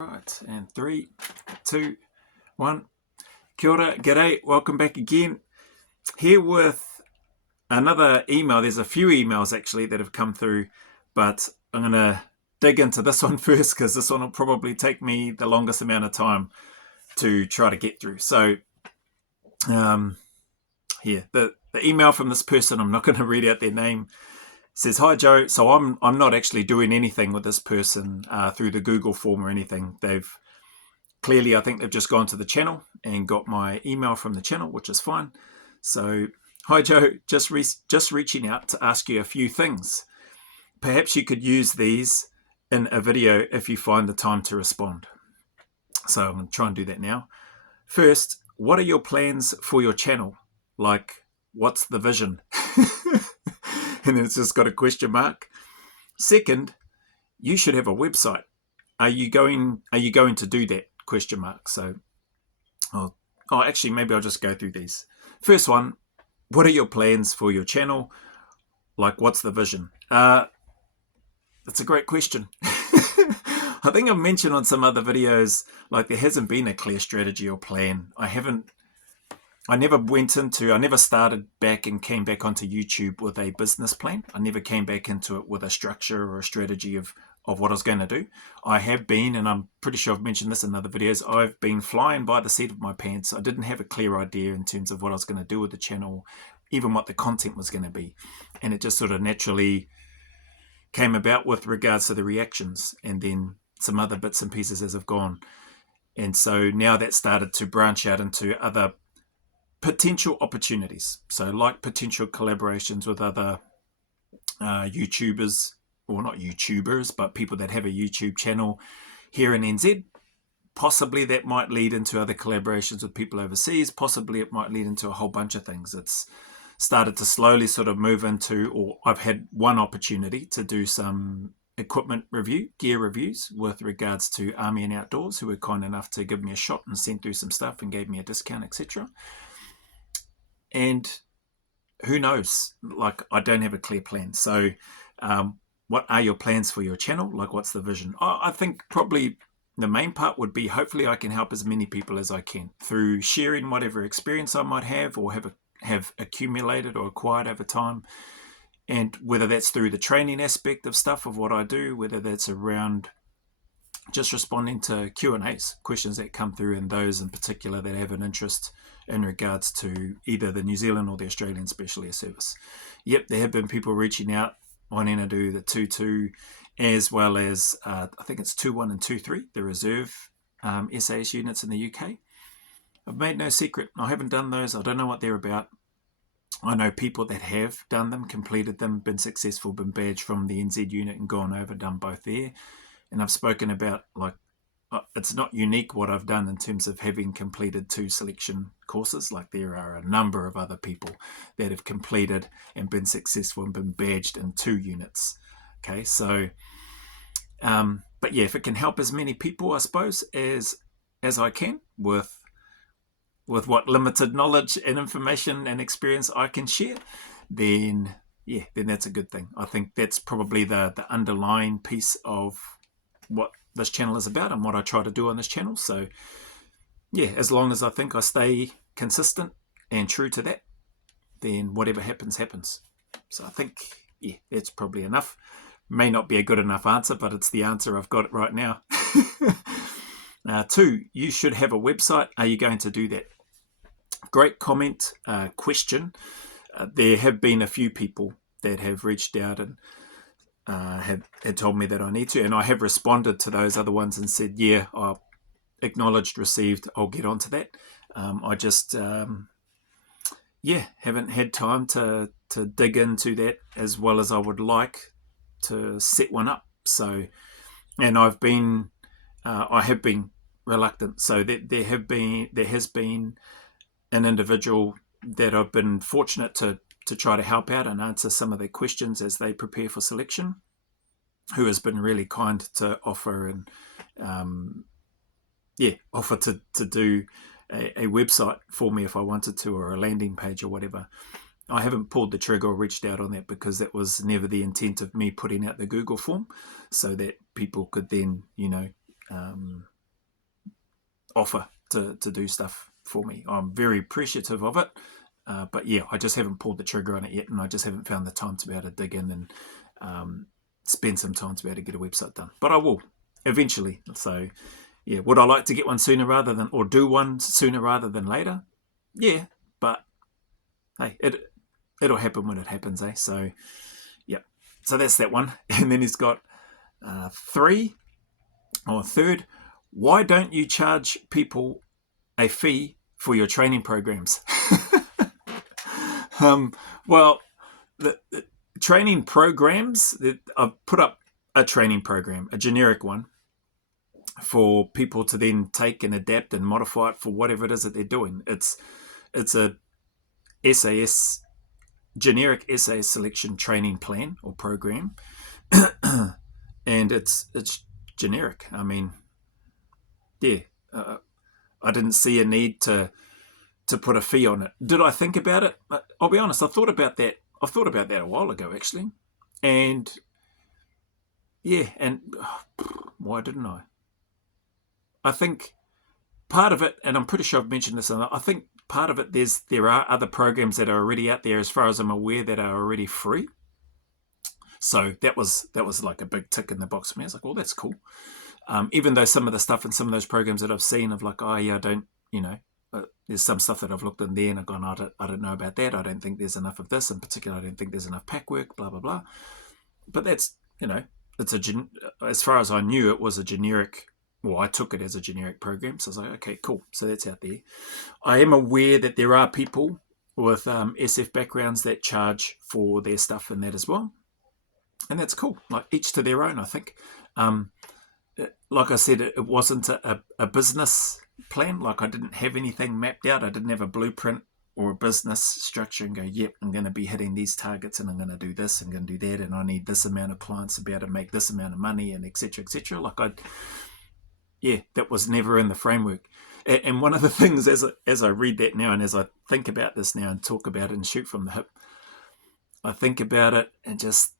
Right, and 3, 2, 1. Kia ora, g'day, welcome back again. Here with another email. There's a few emails actually that have come through, but I'm going to dig into this one first because this one will probably take me the longest amount of time to try to get through. So, here, the email from this person, I'm not going to read out their name, says, "Hi Joe, so I'm not actually doing anything with this person through the Google form or anything. Clearly, I think they've just gone to the channel and got my email from the channel, which is fine. So, hi Joe, just reaching out to ask you a few things. Perhaps you could use these in a video if you find the time to respond." So I'm going to try and do that now. First, what are your plans for your channel? Like, what's the vision? And then it's just got a question mark. Second, you should have a website. Are you going to do that? Question mark. So, actually, maybe I'll just go through these. First one, what are your plans for your channel? Like, what's the vision? That's a great question. I think I've mentioned on some other videos, like there hasn't been a clear strategy or plan. I never started back and came back onto YouTube with a business plan. I never came back into it with a structure or a strategy of what I was going to do. I have been, and I'm pretty sure I've mentioned this in other videos, I've been flying by the seat of my pants. I didn't have a clear idea in terms of what I was going to do with the channel, even what the content was going to be. And it just sort of naturally came about with regards to the reactions and then some other bits and pieces as I've gone. And so now that started to branch out into other potential opportunities. So like potential collaborations with other YouTubers, or not YouTubers, but people that have a YouTube channel here in NZ. Possibly that might lead into other collaborations with people overseas. Possibly it might lead into a whole bunch of things. It's started to slowly sort of move into, or I've had one opportunity to do some equipment review, gear reviews with regards to Army and Outdoors, who were kind enough to give me a shot and sent through some stuff and gave me a discount, etc. And who knows? Like, I don't have a clear plan. So what are your plans for your channel? Like, what's the vision? I think probably the main part would be hopefully I can help as many people as I can through sharing whatever experience I might have or have accumulated or acquired over time. And whether that's through the training aspect of stuff of what I do, whether that's around just responding to Q&As, questions that come through, and those in particular that have an interest in regards to either the New Zealand or the Australian Special Air Service. Yep, there have been people reaching out wanting to do the 2-2 as well as I think it's 2-1 and 2-3, the reserve SAS units in the UK. I've made no secret, I haven't done those. I don't know what they're about. I know people that have done them, completed them, been successful, been badged from the NZ unit and gone over, done both there. And I've spoken about, like, it's not unique what I've done in terms of having completed 2 selection courses. Like, there are a number of other people that have completed and been successful and been badged in 2 units. Okay, so, but yeah, if it can help as many people, I suppose, as I can with what limited knowledge and information and experience I can share, then yeah, then that's a good thing. I think that's probably the underlying piece of what this channel is about and what I try to do on this channel. So yeah, as long as I think I stay consistent and true to that, then whatever happens, happens. So I think, yeah, that's probably enough. May not be a good enough answer, but it's the answer I've got right now. 2, you should have a website. Are you going to do that? Great comment, question. There have been a few people that have reached out and had told me that I need to, and I have responded to those other ones and said, yeah, acknowledged, received, I'll get onto that. I just, haven't had time to dig into that as well as I would like to set one up. So, and I have been reluctant. So that there has been an individual that I've been fortunate to try to help out and answer some of their questions as they prepare for selection, who has been really kind to offer and offer to do a website for me if I wanted to, or a landing page or whatever. I haven't pulled the trigger or reached out on that because that was never the intent of me putting out the Google form, so that people could then, offer to do stuff for me. I'm very appreciative of it. But yeah, I just haven't pulled the trigger on it yet, and I just haven't found the time to be able to dig in and spend some time to be able to get a website done. But I will eventually. So yeah, would I like to get one sooner rather than, or do one sooner rather than later? Yeah, but hey, it'll happen when it happens, eh? So yeah, so that's that one. And then he's got third. Why don't you charge people a fee for your training programs? Well, the training programs, I've put up a training program, a generic one, for people to then take and adapt and modify it for whatever it is that they're doing. It's a SAS, generic SAS selection training plan or program, and it's generic. I mean, yeah, I didn't see a need to put a fee on it. Did I think about it? I'll be honest, I thought about that a while ago, actually. And yeah, and why didn't I? I think part of it, and I'm pretty sure I've mentioned this, I think part of it, there are other programs that are already out there, as far as I'm aware, that are already free. So that was like a big tick in the box for me. I was like, well, that's cool. Even though some of the stuff in some of those programs that I've seen of like, oh yeah, I don't, there's some stuff that I've looked in there and I've gone, I don't know about that. I don't think there's enough of this. In particular, I don't think there's enough pack work, blah, blah, blah. But that's, it's as far as I knew, it was a generic, well, I took it as a generic program. So I was like, okay, cool. So that's out there. I am aware that there are people with SF backgrounds that charge for their stuff and that as well. And that's cool. Like each to their own, I think. Like I said, it wasn't a business plan. Like I didn't have anything mapped out. I didn't have a blueprint or a business structure and go, yep, I'm going to be hitting these targets and I'm going to do this, I'm going to do that, and I need this amount of clients to be able to make this amount of money, and etc. etc. Like that was never in the framework. And one of the things, as I read that now and as I think about this now and talk about it and shoot from the hip, I think about it and just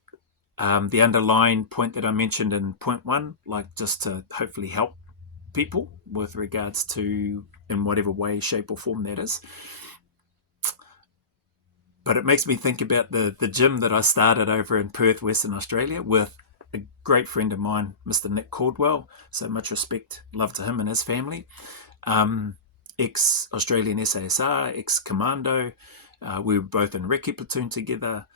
the underlying point that I mentioned in point 1, like just to hopefully help people with regards to, in whatever way, shape or form that is. But it makes me think about the gym that I started over in Perth, Western Australia, with a great friend of mine, Mr. Nick Caldwell. So much respect, love to him and his family. Ex-Australian SASR, ex-Commando. We were both in Recce platoon together.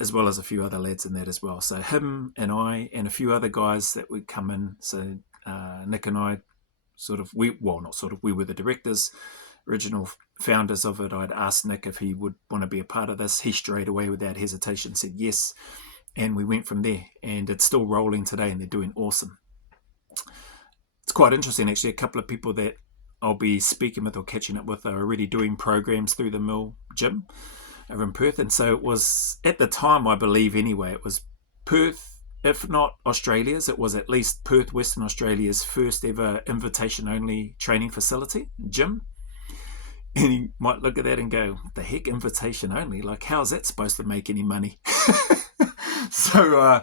As well as a few other lads in that as well. So him and I and a few other guys that would come in. So Nick and I we were the directors, original founders of it. I'd asked Nick if he would want to be a part of this. He straight away, without hesitation, said yes. And we went from there. And it's still rolling today and they're doing awesome. It's quite interesting, actually. A couple of people that I'll be speaking with or catching up with are already doing programs through the Mill Gym over in Perth. And so it was, at the time, I believe anyway, it was Perth, if not Australia's, it was at least Perth, Western Australia's first ever invitation-only training facility, gym. And you might look at that and go, what the heck, invitation only? Like, how's that supposed to make any money? So,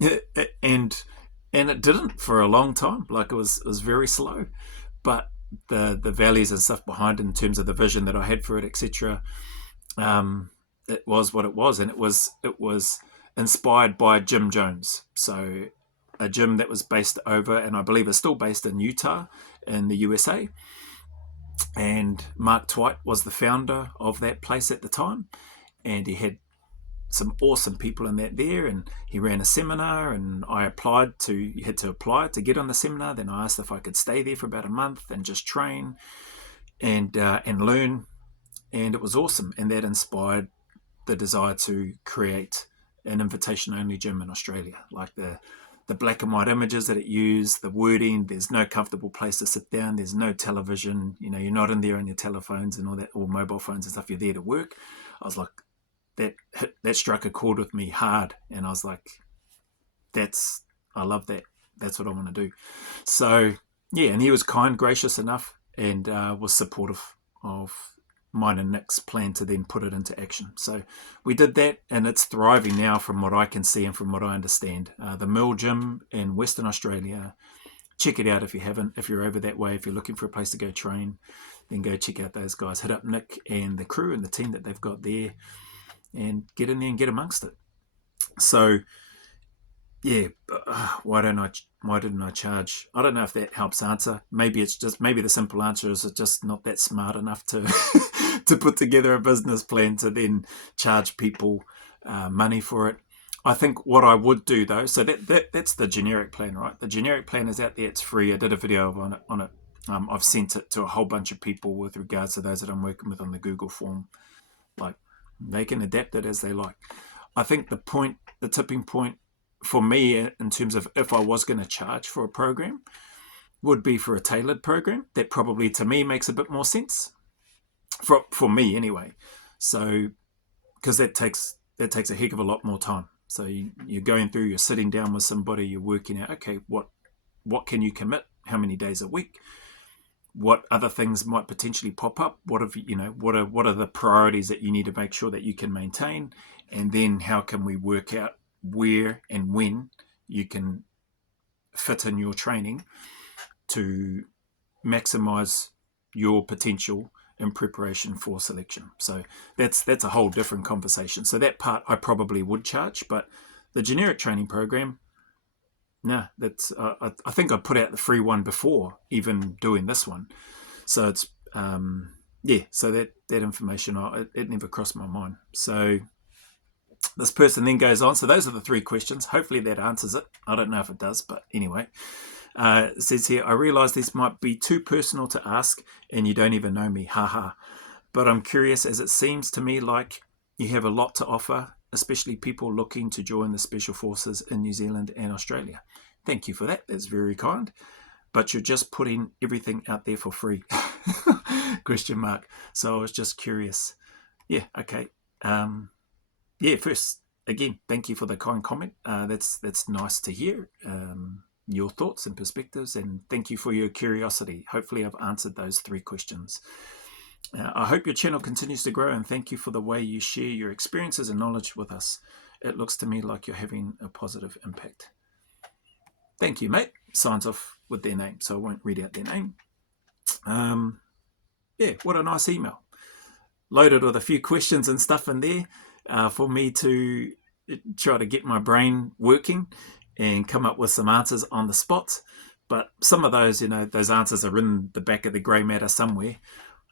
and it didn't for a long time. Like, it was very slow. But the values and stuff behind it, in terms of the vision that I had for it, etc., it was what it was, and it was inspired by Jim Jones. So a gym that was based over, and I believe is still based in Utah in the USA. And Mark Twight was the founder of that place at the time, and he had some awesome people in that there, and he ran a seminar, and you had to apply to get on the seminar. Then I asked if I could stay there for about a month and just train and learn. And it was awesome, and that inspired the desire to create an invitation-only gym in Australia. Like the black and white images that it used, the wording, there's no comfortable place to sit down, there's no television, you're not in there on your telephones and all that, or mobile phones and stuff, you're there to work. I was like, that struck a chord with me hard, and I was like, I love that. That's what I want to do. So, yeah, and he was kind, gracious enough, and was supportive of mine and Nick's plan to then put it into action. So we did that, and it's thriving now from what I can see and from what I understand. The Mill Gym in Western Australia check it out if you haven't. If you're over that way, if you're looking for a place to go train, then go check out those guys. Hit up Nick and the crew and the team that they've got there, and get in there and get amongst it. So yeah, why didn't I charge? I don't know if that helps answer. Maybe the simple answer is it's just not that smart enough to to put together a business plan to then charge people money for it. I think what I would do though, so that's the generic plan, right? The generic plan is out there. It's free. I did a video on it. I've sent it to a whole bunch of people with regards to those that I'm working with on the Google form. Like, they can adapt it as they like. I think the tipping point for me in terms of if I was going to charge for a program would be for a tailored program. That probably to me makes a bit more sense for me anyway. So because that takes a heck of a lot more time. So you're going through, you're sitting down with somebody, you're working out, okay, what can you commit? How many days a week? What other things might potentially pop up? What are the priorities that you need to make sure that you can maintain? And then how can we work out where and when you can fit in your training to maximize your potential in preparation for selection? So that's a whole different conversation. So that part I probably would charge, but the generic training program, that's I think I put out the free one before even doing this one. So it's so that information, it never crossed my mind. So this person then goes on. So those are the 3 questions. Hopefully that answers it. I don't know if it does, but anyway. It says here, I realise this might be too personal to ask and you don't even know me, haha. But I'm curious, as it seems to me like you have a lot to offer, especially people looking to join the Special Forces in New Zealand and Australia. Thank you for that. That's very kind. But you're just putting everything out there for free. Question mark. So I was just curious. Yeah, okay. First, again, thank you for the kind comment. That's nice to hear your thoughts and perspectives, and thank you for your curiosity. Hopefully I've answered those 3 questions. I hope your channel continues to grow, and thank you for the way you share your experiences and knowledge with us. It looks to me like you're having a positive impact. Thank you, mate. Signs off with their name, so I won't read out their name. What a nice email. Loaded with a few questions and stuff in there for me to try to get my brain working and come up with some answers on the spot. But some of those, those answers are in the back of the grey matter somewhere.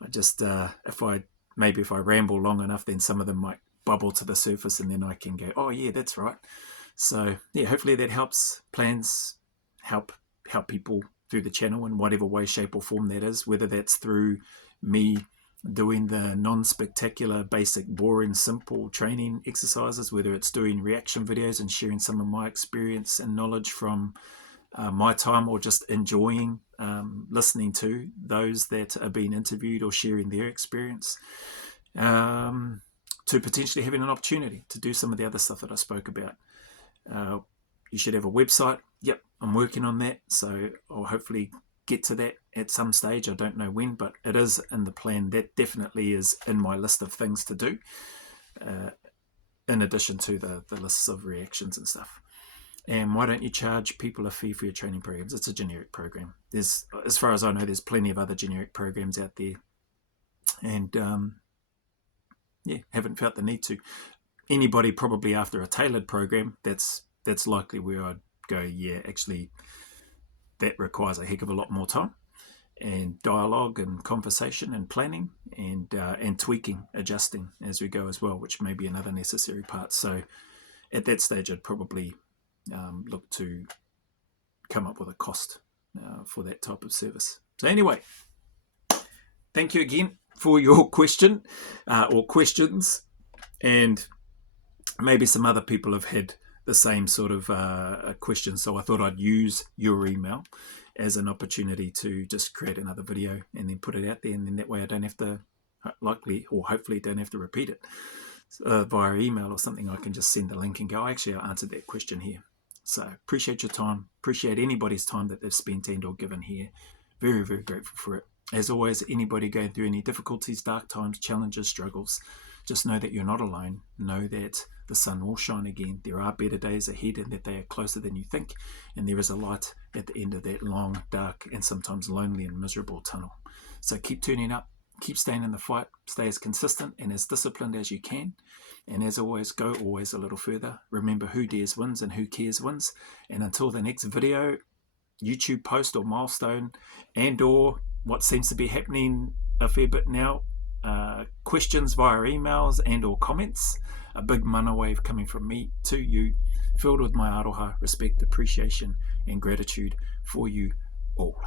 I just, if I ramble long enough, then some of them might bubble to the surface, and then I can go, oh yeah, that's right. So yeah, hopefully that helps plans help people through the channel in whatever way, shape or form that is, whether that's through me doing the non-spectacular, basic, boring, simple training exercises, whether it's doing reaction videos and sharing some of my experience and knowledge from my time, or just enjoying listening to those that are being interviewed or sharing their experience, to potentially having an opportunity to do some of the other stuff that I spoke about. You should have a website. Yep, I'm working on that, so I'll hopefully get to that at some stage. I don't know when, but it is in the plan. That definitely is in my list of things to do, in addition to the lists of reactions and stuff. And why don't you charge people a fee for your training programs? It's a generic program. There's, as far as I know, there's plenty of other generic programs out there, and haven't felt the need to. Anybody probably after a tailored program, that's likely where I'd go, yeah, actually that requires a heck of a lot more time and dialogue and conversation and planning and tweaking, adjusting as we go as well, which may be another necessary part. So at that stage, I'd probably look to come up with a cost for that type of service. So anyway, thank you again for your question or questions, and maybe some other people have had the same sort of question, so I thought I'd use your email as an opportunity to just create another video and then put it out there, and then that way I don't have to, hopefully don't have to repeat it via email or something. I can just send the link and go, actually I answered that question here. So appreciate your time, appreciate anybody's time that they've spent and or given here. Very, very grateful for it. As always, anybody going through any difficulties, dark times, challenges, struggles, just know that you're not alone. Know that the sun will shine again. There are better days ahead, and that they are closer than you think. And there is a light at the end of that long, dark, and sometimes lonely and miserable tunnel. So keep turning up, keep staying in the fight, stay as consistent and as disciplined as you can. And as always, go always a little further. Remember, who dares wins and who cares wins. And until the next video, YouTube post or milestone, and or what seems to be happening a fair bit now, questions via emails and or comments, a big mana wave coming from me to you, filled with my aroha, respect, appreciation and gratitude for you all.